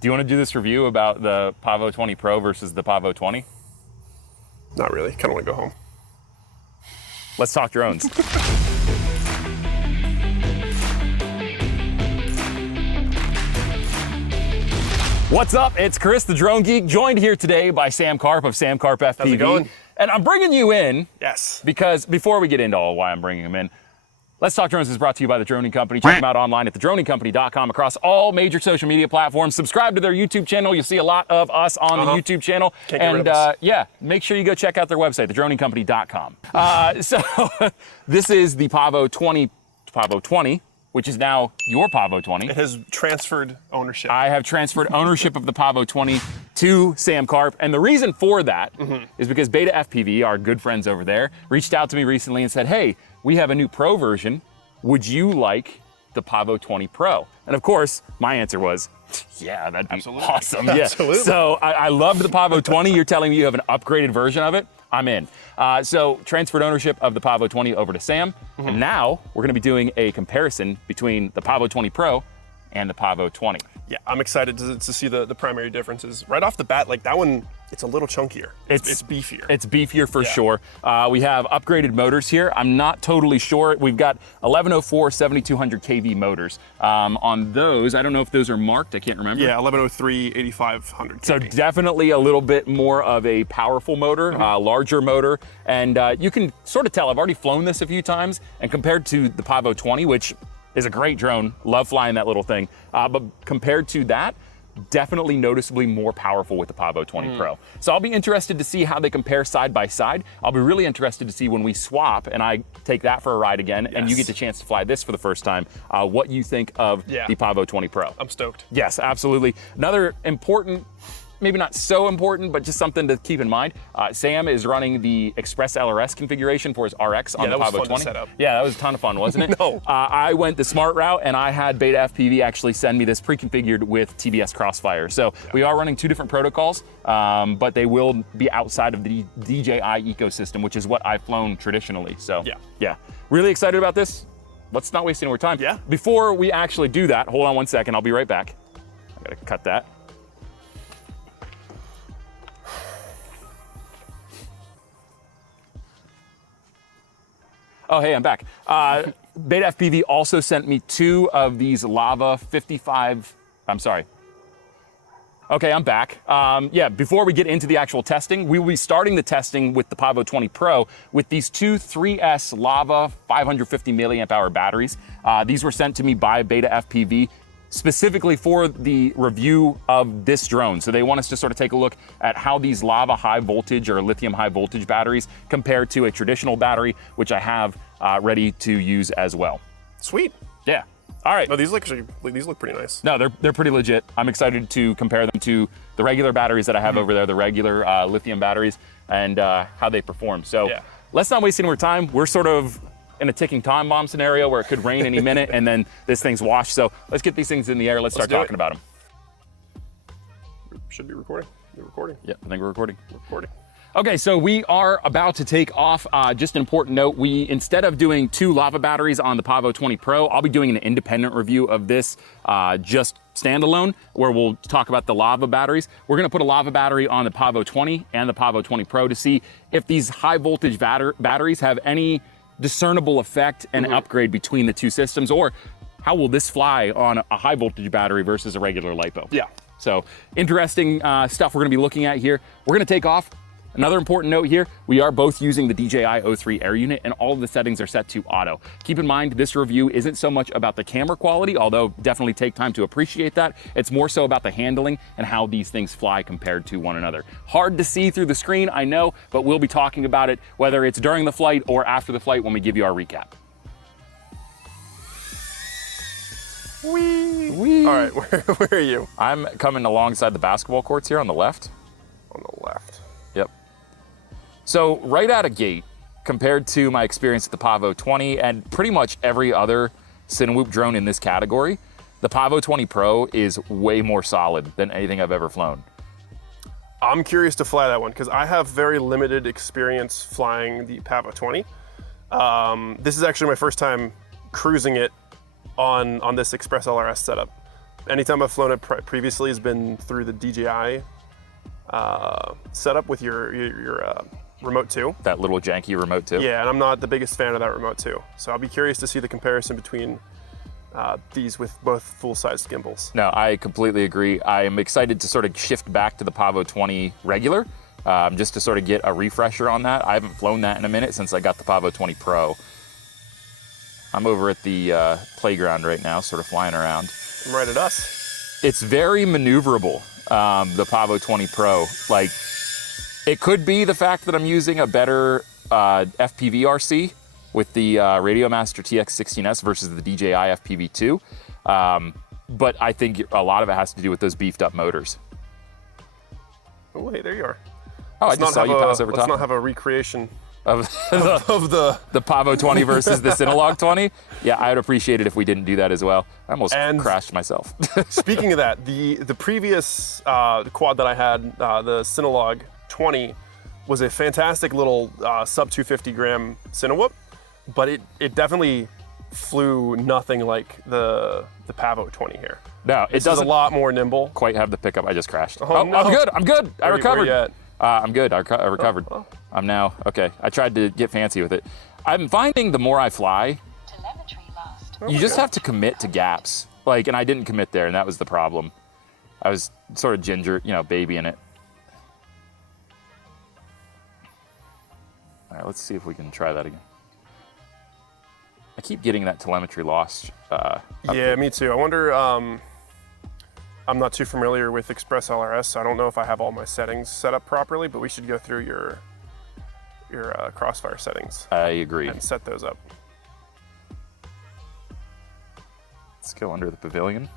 Do you want to do this review about the Pavo 20 Pro versus the Pavo 20? Not really. Kind of want to go home. Let's talk drones. What's up? It's Chris, the Drone Geek, joined here today by Sam Karp of Sam Karp FPV. How's it going? And I'm bringing you in Yes. because before we get into all why I'm bringing him in, Let's Talk Drones is brought to you by The Droning Company. Check them out online at thedroningcompany.com across all major social media platforms. Subscribe to their YouTube channel. You'll see a lot of us on the YouTube channel. Can't get rid of us. Yeah, make sure you go check out their website, thedroningcompany.com. So this is the Pavo 20, which is now your Pavo 20. It has transferred ownership. I have transferred ownership of the Pavo 20 to Sam Karp. And the reason for that is because Beta FPV, our good friends over there, reached out to me recently and said, hey, we have a new Pro version. Would you like the Pavo 20 Pro? And of course, my answer was, yeah, that'd be awesome. Yeah. Absolutely. So I loved the Pavo 20. You're telling me you have an upgraded version of it? I'm in. So transferred ownership of the Pavo 20 over to Sam. And now we're gonna be doing a comparison between the Pavo 20 Pro and the Pavo 20. Yeah, I'm excited to see the primary differences. Right off the bat, like that one, it's a little chunkier. It's beefier. It's beefier for sure. We have upgraded motors here. I'm not totally sure. We've got 1104 7200 kV motors. On those, I don't know if those are marked. I can't remember. Yeah, 1103 8500 kV. So definitely a little bit more of a powerful motor, larger motor. And you can sort of tell, I've already flown this a few times, and compared to the Pavo 20, which is a great drone, love flying that little thing. But compared to that, definitely noticeably more powerful with the Pavo 20 Pro. So I'll be interested to see how they compare side by side. I'll be really interested to see when we swap and I take that for a ride again and you get the chance to fly this for the first time, what you think of the Pavo 20 Pro. I'm stoked. Yes, absolutely. Another important, maybe not so important, but just something to keep in mind. Sam is running the Express LRS configuration for his RX on the that was Pavo fun 20. to set up. Yeah, that was a ton of fun, wasn't it? No. I went the smart route and I had Beta FPV actually send me this pre-configured with TBS Crossfire. So we are running two different protocols, but they will be outside of the DJI ecosystem, which is what I've flown traditionally. So yeah, really excited about this. Let's not waste any more time. Yeah. Before we actually do that, hold on one second, I'll be right back. I gotta cut that. Oh, hey, I'm back. Beta FPV also sent me two of these Lava 55, I'm sorry. Okay, I'm back. Yeah, before we get into the actual testing, we will be starting the testing with the Pavo 20 Pro with these two 3S Lava 550 milliamp hour batteries. These were sent to me by Beta FPV specifically for the review of this drone. So they want us to sort of take a look at how these Lava high voltage or lithium high voltage batteries compare to a traditional battery, which I have ready to use as well. Sweet. Yeah. All right. No, these look pretty nice. No, they're pretty legit. I'm excited to compare them to the regular batteries that I have over there, the regular lithium batteries, and how they perform. So let's not waste any more time. We're sort of in a ticking time bomb scenario where it could rain any minute and then this thing's washed. So let's get these things in the air. Let's start talking about them. Should be recording. We're recording. Yeah, I think we're recording. We're recording. Okay, so we are about to take off. Just an important note, instead of doing two Lava batteries on the Pavo 20 Pro, I'll be doing an independent review of this just standalone, where we'll talk about the Lava batteries. We're gonna put a Lava battery on the Pavo 20 and the Pavo 20 Pro to see if these high voltage batteries have any discernible effect and upgrade between the two systems, or how will this fly on a high voltage battery versus a regular LiPo? Yeah. So interesting stuff we're gonna be looking at here. We're gonna take off. Another important note here, we are both using the DJI O3 Air unit and all of the settings are set to auto. Keep in mind, this review isn't so much about the camera quality, although definitely take time to appreciate that. It's more so about the handling and how these things fly compared to one another. Hard to see through the screen, I know, but we'll be talking about it, whether it's during the flight or after the flight when we give you our recap. Whee! Whee! All right, where are you? I'm coming alongside the basketball courts here on the left. On the left. Yep. So right out of gate, compared to my experience with the Pavo 20 and pretty much every other Cinewhoop drone in this category, the Pavo 20 Pro is way more solid than anything I've ever flown. I'm curious to fly that one because I have very limited experience flying the Pavo 20. This is actually my first time cruising it on this Express LRS setup. anytime I've flown it previously has been through the DJI setup with your Remote 2. That little janky Remote 2. Yeah, and I'm not the biggest fan of that Remote 2. So I'll be curious to see the comparison between these with both full-sized gimbals. No, I completely agree. I am excited to sort of shift back to the Pavo 20 regular, just to sort of get a refresher on that. I haven't flown that in a minute since I got the Pavo 20 Pro. I'm over at the playground right now, sort of flying around. Come right at us. It's very maneuverable, the Pavo 20 Pro. Like, it could be the fact that I'm using a better FPV RC with the Radiomaster TX16S versus the DJI FPV2. But I think a lot of it has to do with those beefed up motors. Oh, hey, there you are. Oh, I just saw you pass over top. Let's not have a recreation of of the Pavo 20 versus the Cinolog 20. Yeah, I would appreciate it if we didn't do that as well. I almost crashed myself. Speaking of that, the previous quad that I had, the Cinolog 20, was a fantastic little sub 250 gram Cinewhoop, but it definitely flew nothing like the Pavo 20 here. No, it doesn't. a lot more nimble. Quite have the pickup. I just crashed. Oh, no. I'm good. I recovered. Where you at? I'm good. I recovered. Oh. I'm now okay. I tried to get fancy with it. I'm finding the more I fly, you just have to commit to gaps. Like, and I didn't commit there, and that was the problem. I was sort of babying it. All right, let's see if we can try that again. I keep getting that telemetry lost. Yeah, me too. I wonder, I'm not too familiar with Express LRS, so I don't know if I have all my settings set up properly, but we should go through your Crossfire settings. I agree. And set those up. Let's go under the pavilion.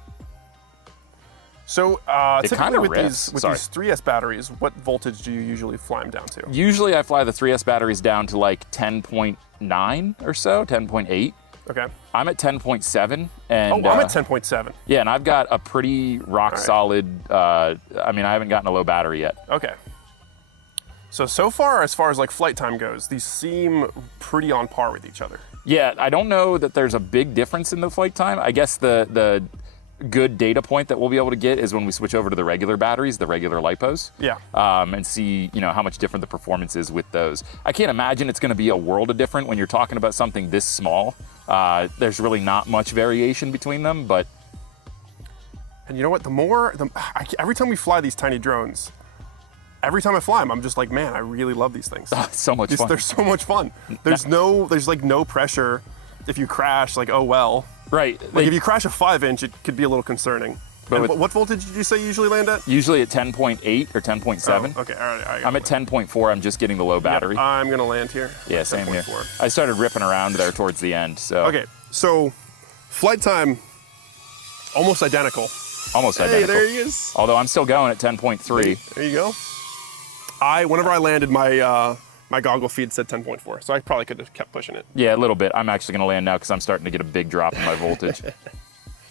So typically with these 3S batteries, what voltage do you usually fly them down to? Usually I fly the 3S batteries down to like 10.9 or so, 10.8. Okay. I'm at 10.7. And I'm at 10.7. Yeah, and I've got a pretty rock solid, I haven't gotten a low battery yet. Okay. So far as like flight time goes, these seem pretty on par with each other. Yeah, I don't know that there's a big difference in the flight time. I guess the good data point that we'll be able to get is when we switch over to the regular batteries, the regular LiPos. Yeah. And see, how much different the performance is with those. I can't imagine it's going to be a world of different when you're talking about something this small. There's really not much variation between them, but. And you know what? Every time we fly these tiny drones, every time I fly them, I'm just like, man, I really love these things. So much fun. They're so much fun. There's like no pressure if you crash, like, oh well. Right. Like if you crash a 5-inch, it could be a little concerning. But what voltage did you say you usually land at? Usually at 10.8 or 10.7. Oh, okay, all right. I'm at 10.4. I'm just getting the low battery. Yep, I'm gonna land here. Yeah, same here. I started ripping around there towards the end. So. Okay, so flight time, almost identical. Almost identical. Hey, there he is. Although I'm still going at 10.3. There you go. Whenever I landed, my goggle feed said 10.4, so I probably could have kept pushing it. Yeah, a little bit. I'm actually going to land now because I'm starting to get a big drop in my voltage.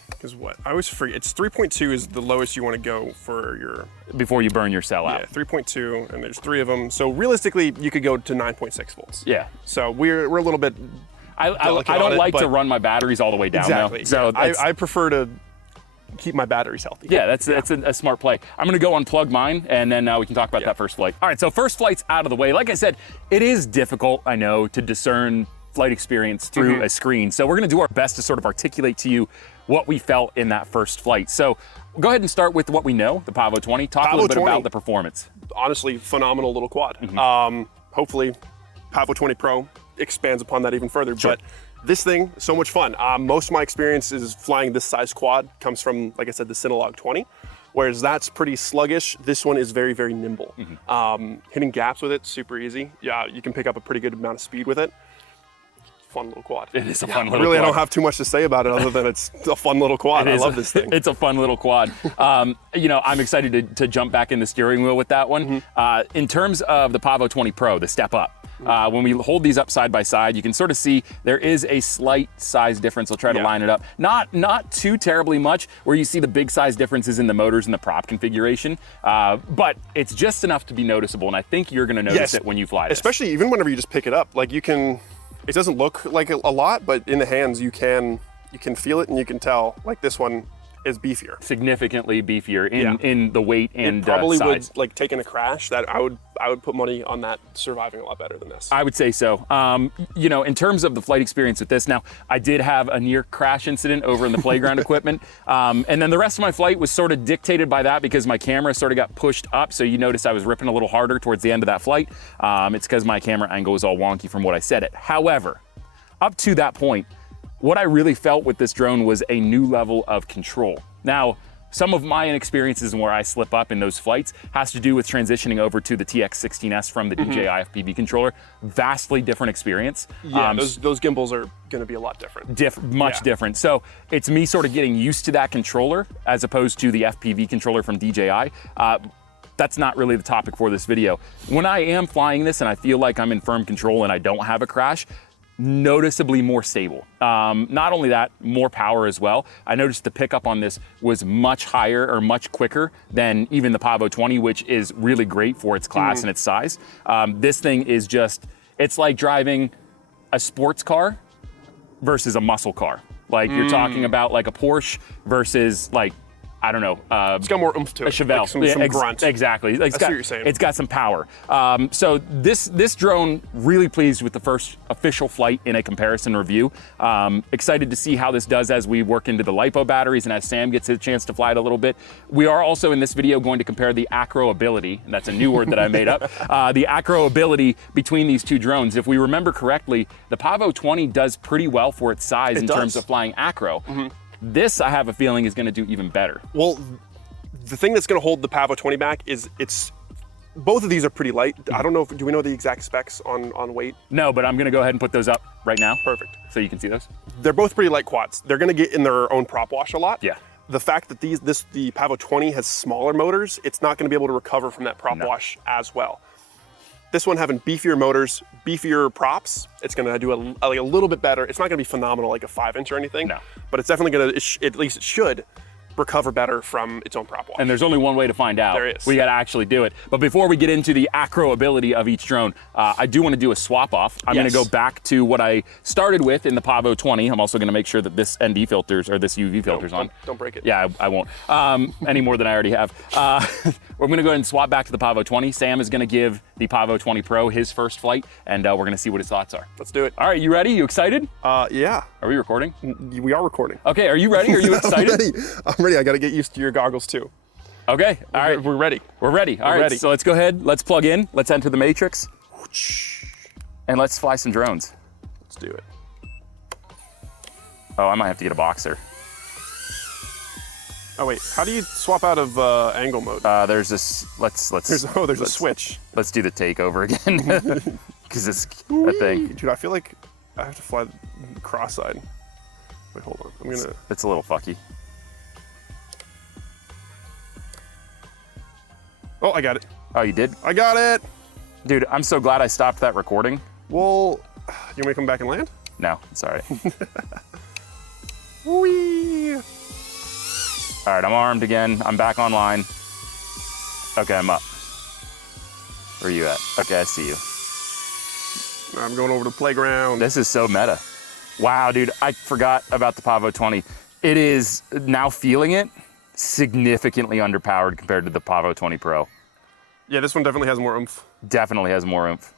Because what? I always forget. It's 3.2 is the lowest you want to go for your... Before you burn your cell out. Yeah, 3.2, and there's 3 of them. So realistically, you could go to 9.6 volts. Yeah. So we're a little bit I don't like to run my batteries all the way down, exactly. though. So yeah. I prefer to keep my batteries healthy. Yeah, that's a smart play. I'm gonna go unplug mine, and then we can talk about that first flight. All right, so first flight's out of the way. Like I said, it is difficult, I know, to discern flight experience through a screen. So we're gonna do our best to sort of articulate to you what we felt in that first flight. So go ahead and start with what we know, the Pavo 20. Talk a little bit about the performance. Honestly, phenomenal little quad. Hopefully, Pavo 20 Pro expands upon that even further. Sure. But this thing, so much fun. Most of my experience is flying this size quad comes from, like I said, the Cinolog 20, whereas that's pretty sluggish. This one is very, very nimble. Hitting gaps with it, super easy. Yeah, you can pick up a pretty good amount of speed with it. Fun little quad. It is a fun little quad. I don't have too much to say about it other than it's a fun little quad. I love this thing. It's a fun little quad. I'm excited to jump back in the steering wheel with that one. In terms of the Pavo 20 Pro, the step up, when we hold these up side by side, you can sort of see there is a slight size difference. I'll try to line it up. Not too terribly much, where you see the big size differences in the motors and the prop configuration, but it's just enough to be noticeable, and I think you're gonna notice it when you fly this. Especially even whenever you just pick it up. Like you can, it doesn't look like a lot, but in the hands you can feel it and you can tell, like this one, is beefier. Significantly beefier in, Yeah. in the weight and It probably size. would, like, take in a crash, that I would put money on that surviving a lot better than this. I would say so. You know, in terms of the flight experience with this, now I did have a near crash incident over in the playground equipment, and then the rest of my flight was sort of dictated by that because my camera sort of got pushed up. So you notice I was ripping a little harder towards the end of that flight. It's because my camera angle was all wonky from what I set it. However, up to that point, what I really felt with this drone was a new level of control. Now, some of my inexperiences and where I slip up in those flights has to do with transitioning over to the TX16S from the DJI FPV controller. Vastly different experience. Yeah, those gimbals are going to be a lot different. Much Yeah. different. So it's me sort of getting used to that controller as opposed to the FPV controller from DJI. That's not really the topic for this video. When I am flying this and I feel like I'm in firm control and I don't have a crash, noticeably more stable. Not only that, more power as well. I noticed the pickup on this was much higher or much quicker than even the Pavo 20, which is really great for its class and its size. This thing is just, it's like driving a sports car versus a muscle car. Like you're talking about like a Porsche versus like, I don't know. It's got more oomph to it. A Chevelle. Like some grunt. Exactly. I see what you're saying. It's got some power. So this drone, really pleased with the first official flight in a comparison review. Excited to see how this does as we work into the LiPo batteries and as Sam gets a chance to fly it a little bit. We are also in this video going to compare the acro ability, and that's a new word that I made up, the acro ability between these two drones. If we remember correctly, the Pavo 20 does pretty well for its size in terms of flying acro. This, I have a feeling, is going to do even better. Well, the thing that's going to hold the Pavo 20 back is both of these are pretty light. I don't know do we know the exact specs on weight? No, but I'm going to go ahead and put those up right now. Perfect. So you can see those. They're both pretty light quads. They're going to get in their own prop wash a lot. Yeah. The fact that the Pavo 20 has smaller motors, it's not going to be able to recover from that prop wash as well. This one having beefier motors, beefier props, it's going to do a little bit better. It's not going to be phenomenal like a 5-inch or anything, No. but it's definitely going to, at least it should, recover better from its own prop wash. And there's only one way to find out. There is. We got to actually do it. But before we get into the acro ability of each drone, I do want to do a swap off. I'm going to go back to what I started with in the Pavo 20. I'm also going to make sure that this ND filters or this UV filters on. Don't break it. Yeah, I won't. Any more than I already have. We're going to go ahead and swap back to the Pavo 20. Sam is going to give the Pavo 20 Pro his first flight, and we're going to see what his thoughts are. Let's do it. All right, you ready? You excited? Yeah, Are we recording? we are recording. Okay, are you ready? Are you excited? I'm ready. I got to get used to your goggles too. Okay, all right. We're ready. We're ready. All right, ready. so let's go ahead. Let's plug in. Let's enter the matrix. And let's fly some drones. Let's do it. Oh, I might have to get a Boxer. Oh wait, how do you swap out of angle mode? There's this. Let's There's a switch. Let's do the takeover again because it's a thing. Dude, I feel like I have to fly cross-eyed. Wait, hold on. I'm gonna. It's a little fucky. Oh, I got it. Oh, you did, I got it. dude. I'm so glad I stopped that recording. Well, you want me to come back and land? No, it's all right. Whee! All right, I'm armed again. I'm back online. Okay, I'm up. Where are you at? Okay, I see you. I'm going over to the playground. This is so meta. Wow, dude, I forgot about the Pavo 20. It is, now feeling it, significantly underpowered compared to the Pavo 20 Pro. Yeah, this one definitely has more oomph. Definitely has more oomph.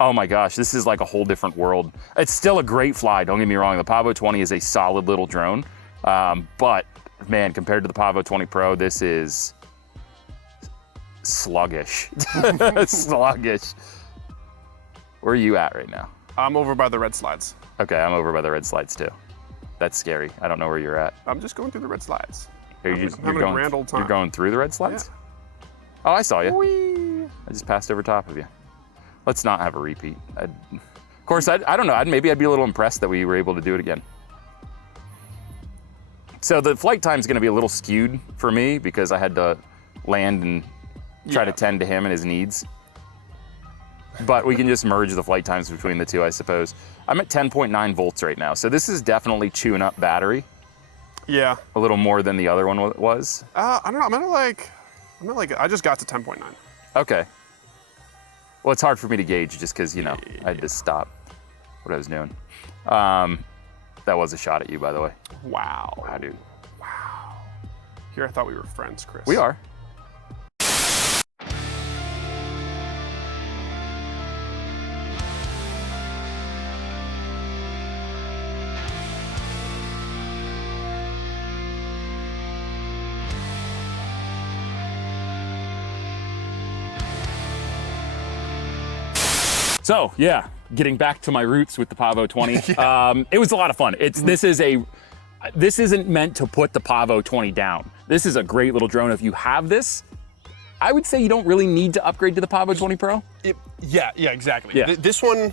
Oh my gosh, this is like a whole different world. It's still a great fly, don't get me wrong. The Pavo 20 is a solid little drone. But man, compared to the Pavo 20 Pro, this is sluggish. Sluggish. Where are you at right now? I'm over by the red slides. Okay, I'm over by the red slides too. That's scary. I don't know where you're at. I'm just going through the red slides. Are you I'm having a grand old time. You're going through the red slides? Oh, I saw you. I just passed over top of you. Let's not have a repeat. Of course, I don't know. Maybe I'd be a little impressed that we were able to do it again. So the flight time is going to be a little skewed for me because I had to land and try to tend to him and his needs. But we can just merge the flight times between the two, I suppose. I'm at 10.9 volts right now, so this is definitely chewing up battery Yeah. a little more than the other one was. I don't know. I'm at like, I just got to 10.9. Okay. Well, it's hard for me to gauge just because, I had to stop what I was doing. That was a shot at you, by the way. Wow. Wow, dude. Here I thought we were friends, Chris. We are. So yeah, getting back to my roots with the Pavo 20, it was a lot of fun. This isn't meant to put the Pavo 20 down. This is a great little drone. If you have this, I would say you don't really need to upgrade to the Pavo 20 Pro. Yeah, exactly. Yeah. This one,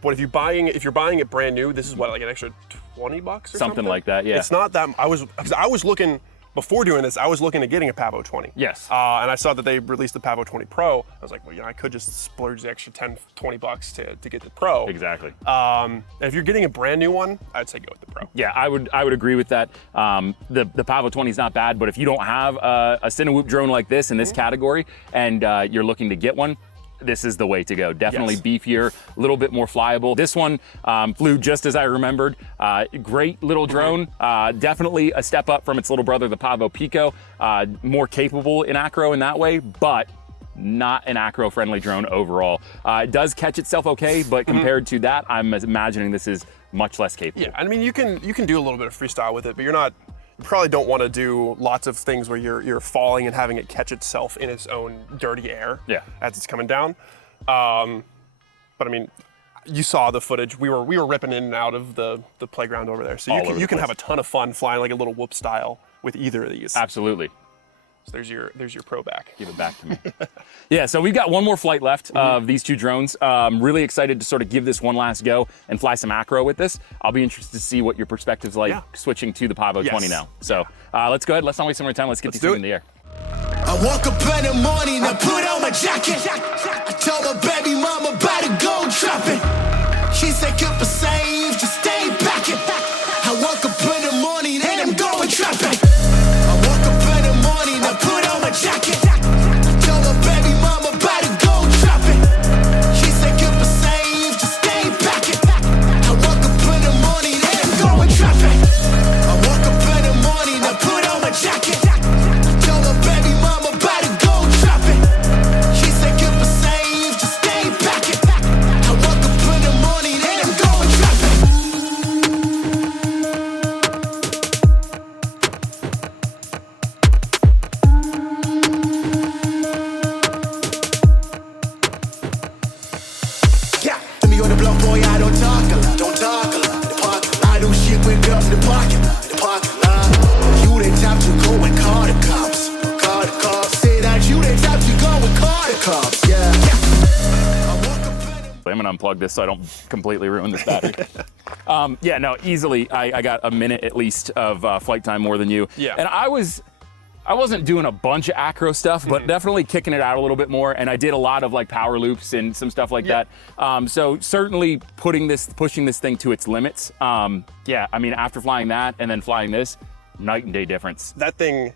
what if you're buying it brand new? This is what, like an extra $20 or something like that. Yeah. It's not that. I was looking. Before doing this, I was looking at getting a Pavo 20. Yes. And I saw that they released the Pavo 20 Pro. I was like, well, I could just splurge the extra 10, 20 bucks to get the Pro. Exactly. And if you're getting a brand new one, I'd say go with the Pro. Yeah, I would agree with that. The Pavo 20 is not bad, but if you don't have a Cinewhoop drone like this in this category and you're looking to get one, this is the way to go. Definitely beefier, a little bit more flyable. This one flew just as I remembered. Great little drone. Definitely a step up from its little brother, the Pavo Pico. More capable in acro in that way, but not an acro-friendly drone overall. It does catch itself okay, but compared to that, I'm imagining this is much less capable. Yeah, I mean, you can do a little bit of freestyle with it, but you probably don't want to do lots of things where you're falling and having it catch itself in its own dirty air as it's coming down. But I mean, you saw the footage. We were ripping in and out of the playground over there, so you can have a ton of fun flying like a little whoop style with either of these. Absolutely. So there's your Pro back. Give it back to me. Yeah, so we've got one more flight left of these two drones. Really excited to sort of give this one last go and fly some acro with this. I'll be interested to see what your perspective's like switching to the Pavo 20 now. So let's go ahead. Let's not waste some more time. Let's get these things in the air. I woke up in the morning, I put on my jacket. I told my baby mama about to go trapping. She said, keep it safe, just stay back. I woke up in the morning and I'm going trapping. I woke up in the morning, I put on my jacket. I told my baby mama about to go trapping. She said, keep it safe, just stay back. I woke up in the morning and I'm going trapping. I woke up in the morning, I put on my jacket. Told my baby mama about to go trapping. She said, keep it safe, just stay back. I woke up in the morning and I'm going trapping. Yeah, to me on the block, boy, I don't talk a lot. Don't talk a lot. The parking lot, I do shit with girls in the parking lot. The parking lot. You the type to go and call the cops. Call the cops. Say that you the type to go and call the cops. Yeah. I woke up in the I'm gonna unplug this so I don't completely ruin this battery. Yeah, no, easily. I got a minute at least of flight time more than you. Yeah. And I wasn't doing a bunch of acro stuff, but definitely kicking it out a little bit more. And I did a lot of like power loops and some stuff like that. So certainly pushing this thing to its limits. Yeah, I mean, after flying that and then flying this, night and day difference. That thing,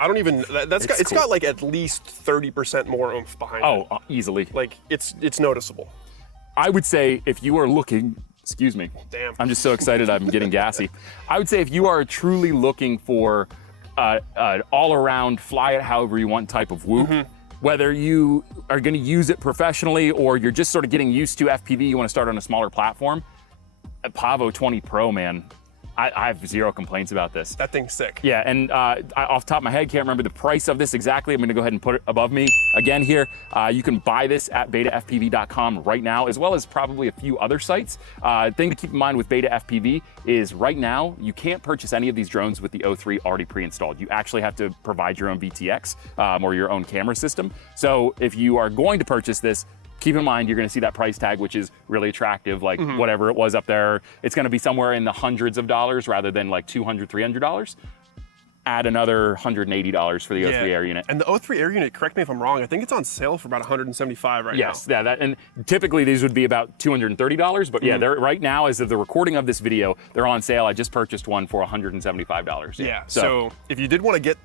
I don't even. It's got like at least 30% more oomph behind it. Oh, easily. Like it's noticeable. I would say if you are looking, excuse me. Damn. I'm just so excited I'm getting gassy. I would say if you are truly looking for an all-around fly it however you want type of whoop, whether you are gonna use it professionally or you're just sort of getting used to FPV, you wanna start on a smaller platform, a Pavo 20 Pro, man, I have zero complaints about this. That thing's sick. Yeah, and off the top of my head, can't remember the price of this exactly. I'm gonna go ahead and put it above me again here. You can buy this at betafpv.com right now, as well as probably a few other sites. Thing to keep in mind with Beta FPV is right now, you can't purchase any of these drones with the O3 already pre-installed. You actually have to provide your own VTX or your own camera system. So if you are going to purchase this, keep in mind, you're gonna see that price tag, which is really attractive, like whatever it was up there. It's gonna be somewhere in the hundreds of dollars rather than like $200, $300. Add another $180 for the O3 Air unit. And the O3 Air unit, correct me if I'm wrong, I think it's on sale for about $175 right now. Yes, yeah, and typically these would be about $230, but yeah, they're right now, as of the recording of this video, they're on sale. I just purchased one for $175. Yeah, so if you did want to get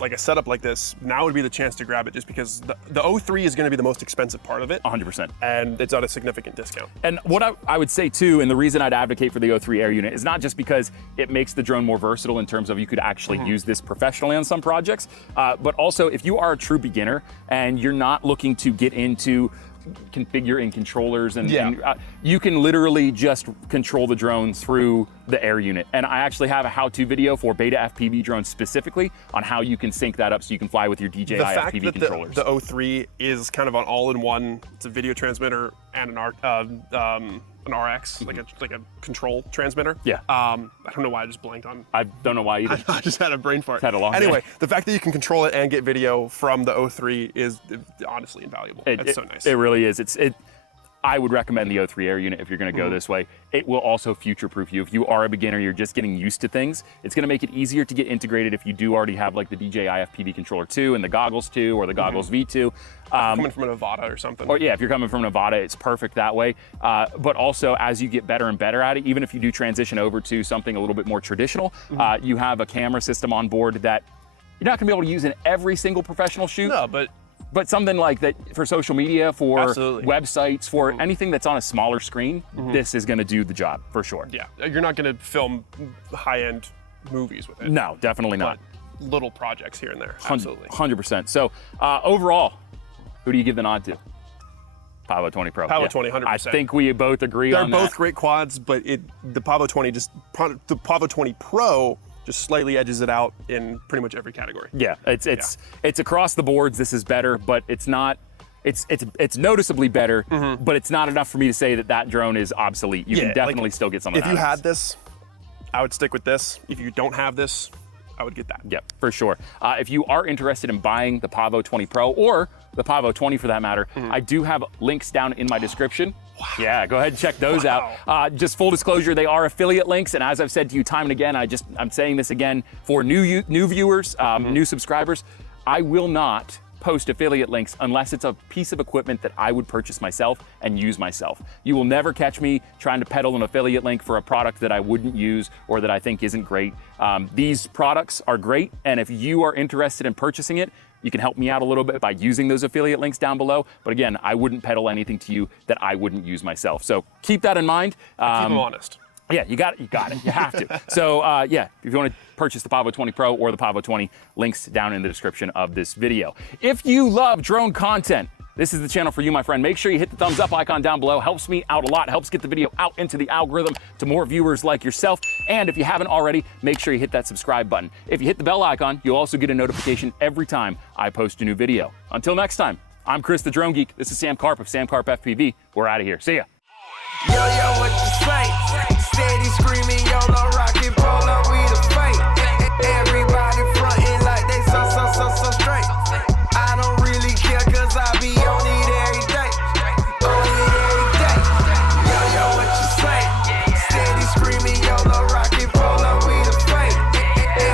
like a setup like this, now would be the chance to grab it, just because the O3 is going to be the most expensive part of it. 100%. And it's at a significant discount. And what I would say too, and the reason I'd advocate for the O3 Air unit is not just because it makes the drone more versatile in terms of you could actually use this professionally on some projects, but also if you are a true beginner and you're not looking to get into configuring controllers and you can literally just control the drone through the Air unit. And I actually have a how-to video for Beta FPV drones specifically on how you can sync that up so you can fly with your DJI The fact FPV that controllers. the O3 is kind of an all-in-one, it's a video transmitter and an RX, like a control transmitter. Yeah. I don't know why I just blanked on. I don't know why either. I just had a brain fart. Had a long Anyway, day. the fact that you can control it and get video from the O3 is honestly invaluable. It's so nice. It really is. I would recommend the O3 Air unit if you're going to go this way. It will also future-proof you. If you are a beginner, you're just getting used to things, it's going to make it easier to get integrated if you do already have like the DJI FPV controller 2 and the Goggles 2 or the Goggles V2. Coming from an Avata or something. Or yeah, if you're coming from Nevada, it's perfect that way. But also, as you get better and better at it, even if you do transition over to something a little bit more traditional, you have a camera system on board that you're not going to be able to use in every single professional shoot. No, But something like that for social media, for Absolutely. websites, for anything that's on a smaller screen, this is going to do the job for sure. yeah, you're not going to film high-end movies with it. No, definitely not. But little projects here and there. Absolutely. 100%. So overall, who do you give the nod to? Pavo 20 Pro. Pavo 20, 100%. I think we both agree They're on both that. great quads, but the Pavo 20 the Pavo 20 Pro just slightly edges it out in pretty much every category. Yeah, it's across the boards. This is better, but it's not. It's noticeably better, but it's not enough for me to say that drone is obsolete. You can definitely still get some of If that. you had this, I would stick with this. If you don't have this, I would get that. Yeah, for sure. If you are interested in buying the Pavo 20 Pro or the Pavo 20 for that matter, I do have links down in my description. Wow. Yeah, go ahead and check those out. Just full disclosure, they are affiliate links, and as I've said to you time and again, I'm saying this again for new viewers, new subscribers, I will not post affiliate links unless it's a piece of equipment that I would purchase myself and use myself. You will never catch me trying to peddle an affiliate link for a product that I wouldn't use or that I think isn't great. These products are great, and if you are interested in purchasing it, you can help me out a little bit by using those affiliate links down below. But again, I wouldn't peddle anything to you that I wouldn't use myself. So keep that in mind. Keep them honest. Yeah, you got it. You have to. So yeah, if you want to purchase the Pavo 20 Pro or the Pavo 20, links down in the description of this video. If you love drone content, this is the channel for you, my friend. Make sure you hit the thumbs up icon down below. Helps me out a lot. Helps get the video out into the algorithm to more viewers like yourself. And if you haven't already, make sure you hit that subscribe button. If you hit the bell icon, you'll also get a notification every time I post a new video. Until next time, I'm Chris the Drone Geek. This is Sam Karp of Sam Karp FPV. We're out of here. See ya. Yo, what you say? Steady screaming, YOLO rock.